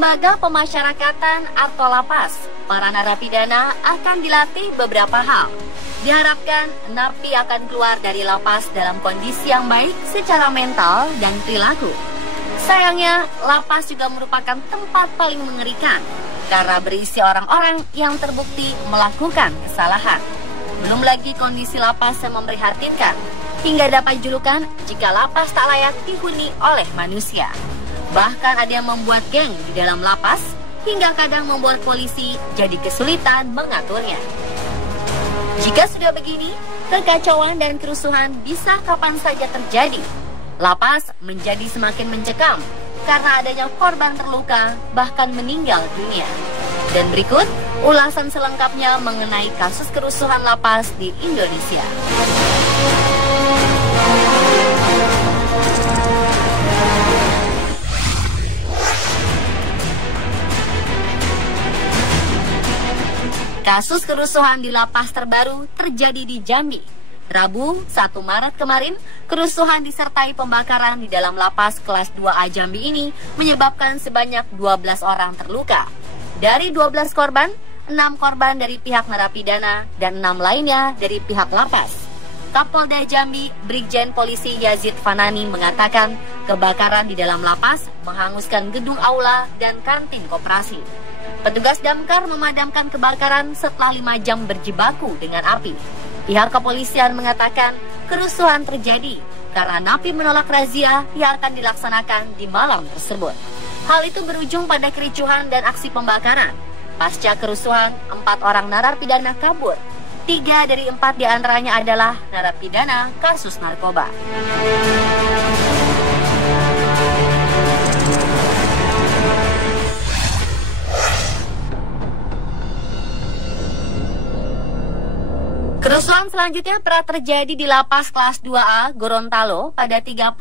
lembaga pemasyarakatan atau lapas, para narapidana akan dilatih beberapa hal. Diharapkan napi akan keluar dari lapas dalam kondisi yang baik secara mental dan perilaku. Sayangnya, lapas juga merupakan tempat paling mengerikan karena berisi orang-orang yang terbukti melakukan kesalahan. Belum lagi kondisi lapas yang memprihatinkan, hingga dapat julukan jika lapas tak layak dihuni oleh manusia. Bahkan ada yang membuat geng di dalam lapas, hingga kadang membuat polisi jadi kesulitan mengaturnya. Jika sudah begini, kekacauan dan kerusuhan bisa kapan saja terjadi. Lapas menjadi semakin mencekam karena adanya korban terluka bahkan meninggal dunia. Dan berikut ulasan selengkapnya mengenai kasus kerusuhan lapas di Indonesia. Kasus kerusuhan di lapas terbaru terjadi di Jambi. Rabu, 1 Maret kemarin, kerusuhan disertai pembakaran di dalam lapas kelas 2A Jambi ini menyebabkan sebanyak 12 orang terluka. Dari 12 korban, 6 korban dari pihak narapidana dan 6 lainnya dari pihak lapas. Kapolda Jambi, Brigjen Polisi Yazid Fanani mengatakan kebakaran di dalam lapas menghanguskan gedung aula dan kantin koperasi. Petugas damkar memadamkan kebakaran setelah 5 jam berjibaku dengan api. Pihak kepolisian mengatakan kerusuhan terjadi karena napi menolak razia yang akan dilaksanakan di malam tersebut. Hal itu berujung pada kericuhan dan aksi pembakaran. Pasca kerusuhan, 4 orang narapidana kabur. 3 dari 4 diantaranya adalah narapidana kasus narkoba. Kerusuhan selanjutnya pernah terjadi di lapas kelas 2A Gorontalo pada 31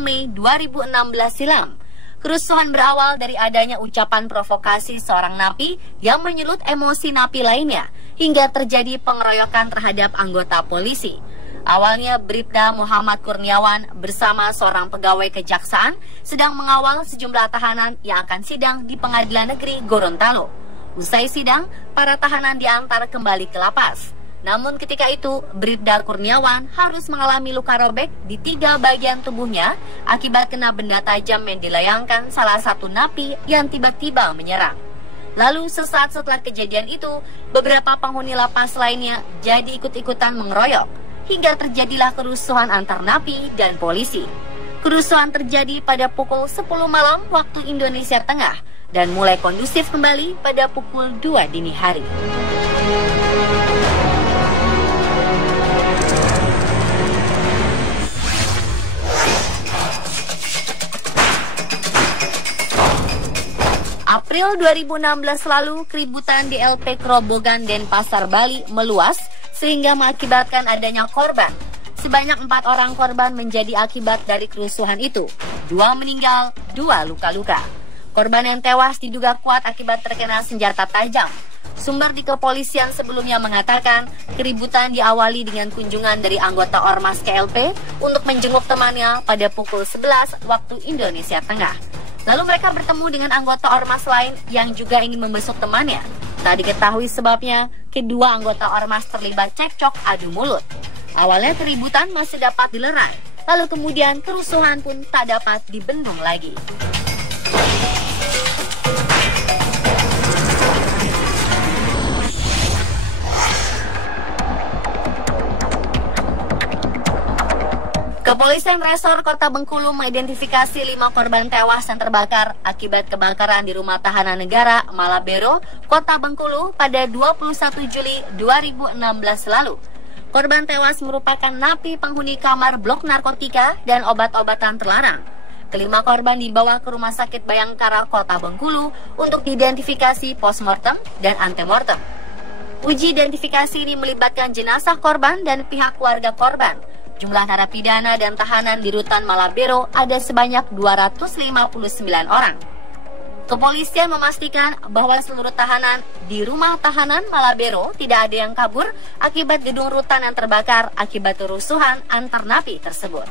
Mei 2016 silam. Kerusuhan berawal dari adanya ucapan provokasi seorang napi yang menyulut emosi napi lainnya hingga terjadi pengeroyokan terhadap anggota polisi. Awalnya Bribda Muhammad Kurniawan bersama seorang pegawai kejaksaan sedang mengawal sejumlah tahanan yang akan sidang di Pengadilan Negeri Gorontalo. Usai sidang, para tahanan diantar kembali ke lapas. Namun ketika itu, Bribda Kurniawan harus mengalami luka robek di 3 bagian tubuhnya akibat kena benda tajam yang dilayangkan salah satu napi yang tiba-tiba menyerang. Lalu sesaat setelah kejadian itu, beberapa penghuni lapas lainnya jadi ikut-ikutan mengeroyok, hingga terjadilah kerusuhan antar napi dan polisi. Kerusuhan terjadi pada pukul 10 malam waktu Indonesia Tengah dan mulai kondusif kembali pada pukul 2 dini hari. April 2016 lalu, keributan di LP Kerobogan Denpasar, Bali meluas sehingga mengakibatkan adanya korban. Sebanyak 4 orang korban menjadi akibat dari kerusuhan itu. 2 meninggal, 2 luka-luka. Korban yang tewas diduga kuat akibat terkena senjata tajam. Sumber di kepolisian sebelumnya mengatakan keributan diawali dengan kunjungan dari anggota Ormas KLP untuk menjenguk temannya pada pukul 11 waktu Indonesia Tengah. Lalu mereka bertemu dengan anggota Ormas lain yang juga ingin membesuk temannya. Tak diketahui sebabnya, kedua anggota Ormas terlibat cekcok adu mulut. Awalnya keributan masih dapat dilerai, lalu kemudian kerusuhan pun tak dapat dibendung lagi. Kepolisian Resor Kota Bengkulu mengidentifikasi 5 korban tewas yang terbakar akibat kebakaran di rumah tahanan negara Malabero, Kota Bengkulu pada 21 Juli 2016 lalu. Korban tewas merupakan napi penghuni kamar blok narkotika dan obat-obatan terlarang. Kelima korban dibawa ke Rumah Sakit Bayangkara Kota Bengkulu untuk diidentifikasi postmortem dan antemortem. Uji identifikasi ini melibatkan jenazah korban dan pihak keluarga korban. Jumlah narapidana dan tahanan di Rutan Malabero ada sebanyak 259 orang. Kepolisian memastikan bahwa seluruh tahanan di rumah tahanan Malabero tidak ada yang kabur akibat gedung rutan yang terbakar akibat kerusuhan antar napi tersebut.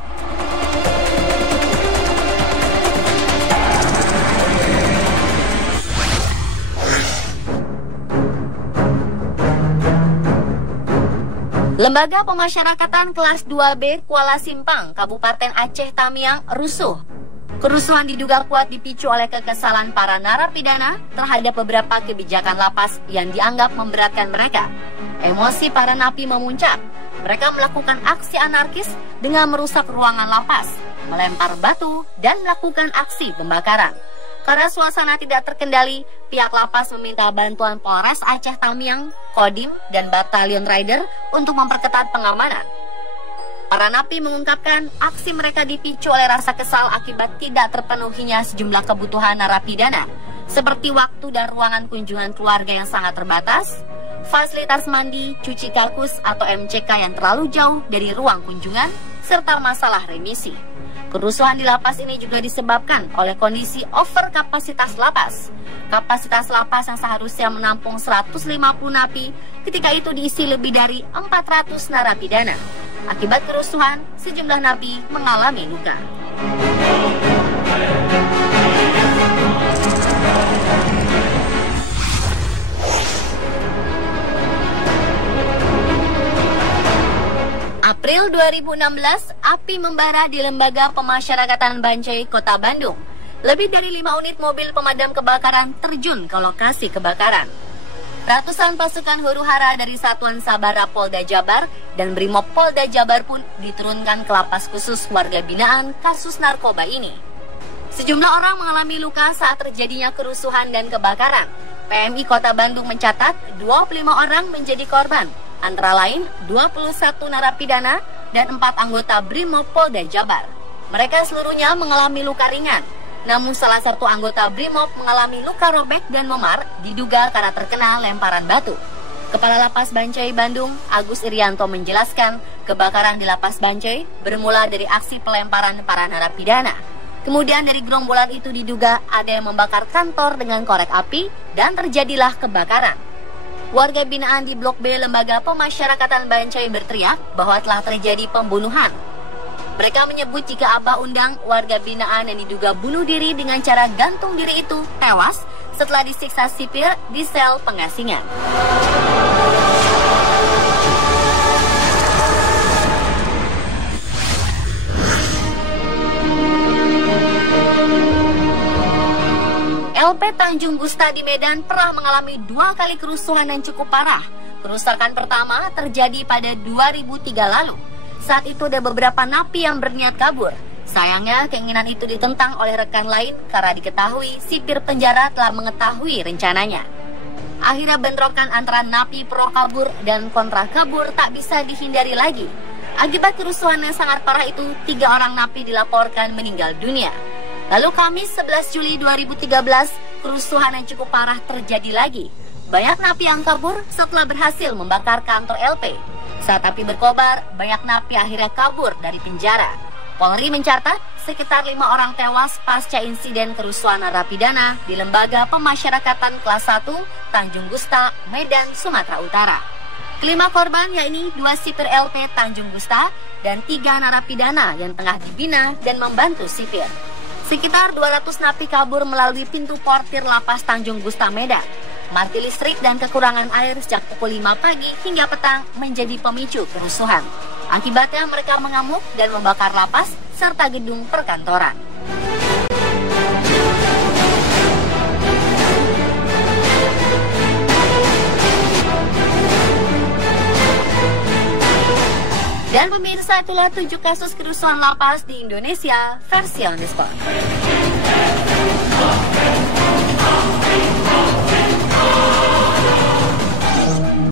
Lembaga Pemasyarakatan Kelas 2B Kuala Simpang, Kabupaten Aceh Tamiang rusuh. Kerusuhan diduga kuat dipicu oleh kekesalan para narapidana terhadap beberapa kebijakan lapas yang dianggap memberatkan mereka. Emosi para napi memuncak. Mereka melakukan aksi anarkis dengan merusak ruangan lapas, melempar batu, dan melakukan aksi pembakaran. Karena suasana tidak terkendali, pihak lapas meminta bantuan Polres Aceh Tamiang, Kodim, dan Batalion Rider untuk memperketat pengamanan. Para napi mengungkapkan aksi mereka dipicu oleh rasa kesal akibat tidak terpenuhinya sejumlah kebutuhan narapidana, seperti waktu dan ruangan kunjungan keluarga yang sangat terbatas, fasilitas mandi, cuci kakus atau MCK yang terlalu jauh dari ruang kunjungan, serta masalah remisi. Kerusuhan di lapas ini juga disebabkan oleh kondisi over kapasitas lapas. Kapasitas lapas yang seharusnya menampung 150 napi, ketika itu diisi lebih dari 400 narapidana. Akibat kerusuhan, sejumlah napi mengalami luka. April 2016, api membara di Lembaga Pemasyarakatan Bancai, Kota Bandung. Lebih dari 5 unit mobil pemadam kebakaran terjun ke lokasi kebakaran. Ratusan pasukan huru-hara dari Satuan Sabara Polda Jabar dan Brimob Polda Jabar pun diturunkan ke lapas khusus warga binaan kasus narkoba ini. Sejumlah orang mengalami luka saat terjadinya kerusuhan dan kebakaran. PMI Kota Bandung mencatat 25 orang menjadi korban, antara lain 21 narapidana dan 4 anggota Brimob Polda Jabar. Mereka seluruhnya mengalami luka ringan. Namun salah satu anggota Brimob mengalami luka robek dan memar diduga karena terkena lemparan batu. Kepala Lapas Bancai Bandung, Agus Irianto menjelaskan, kebakaran di Lapas Bancai bermula dari aksi pelemparan para narapidana. Kemudian dari gerombolan itu diduga ada yang membakar kantor dengan korek api dan terjadilah kebakaran. Warga binaan di Blok B Lembaga Pemasyarakatan Bancai berteriak bahwa telah terjadi pembunuhan. Mereka menyebut jika Abah Undang, warga binaan yang diduga bunuh diri dengan cara gantung diri itu, tewas setelah disiksa sipir di sel pengasingan. LP Tanjung Gusta di Medan pernah mengalami 2 kali kerusuhan yang cukup parah. Kerusakan pertama terjadi pada 2003 lalu. Saat itu ada beberapa napi yang berniat kabur. Sayangnya keinginan itu ditentang oleh rekan lain karena diketahui sipir penjara telah mengetahui rencananya. Akhirnya bentrokan antara napi pro kabur dan kontra kabur tak bisa dihindari lagi. Akibat kerusuhan yang sangat parah itu, 3 orang napi dilaporkan meninggal dunia. Lalu Kamis 11 Juli 2013, kerusuhan yang cukup parah terjadi lagi. Banyak napi yang kabur setelah berhasil membakar kantor LP. Saat api berkobar, banyak napi akhirnya kabur dari penjara. Polri mencatat sekitar 5 orang tewas pasca insiden kerusuhan narapidana di Lembaga Pemasyarakatan Kelas 1, Tanjung Gusta, Medan, Sumatera Utara. Kelima korban yakni 2 sipir LP Tanjung Gusta dan 3 narapidana yang tengah dibina dan membantu sipir. Sekitar 200 napi kabur melalui pintu portir Lapas Tanjung Gusta, Medan. Mati listrik dan kekurangan air sejak pukul 5 pagi hingga petang menjadi pemicu kerusuhan. Akibatnya mereka mengamuk dan membakar lapas serta gedung perkantoran. Dan pemirsa, itulah 7 kasus kerusuhan lapas di Indonesia versi On The Spot.